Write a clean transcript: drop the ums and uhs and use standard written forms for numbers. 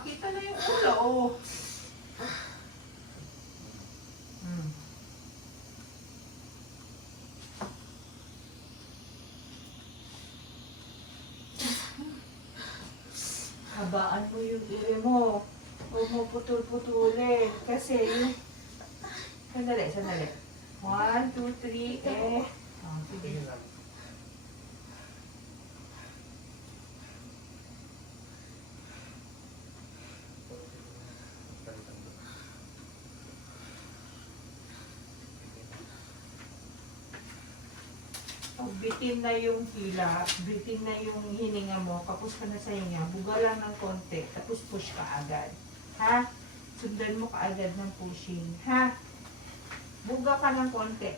Kita na yung ulo, oh. Habaan mo yung iri mo. Huwag mo putol-putulin. Kasi yung... Sandali. 1, 2, 3, eh. Oh, sige. Bitin na yung hila, bitin na yung hininga mo, kapos ka na sa hinga, buga lang ng konti, tapos push ka agad. Ha? Sundan mo ka agad ng pushing. Ha? Buga ka ng konti.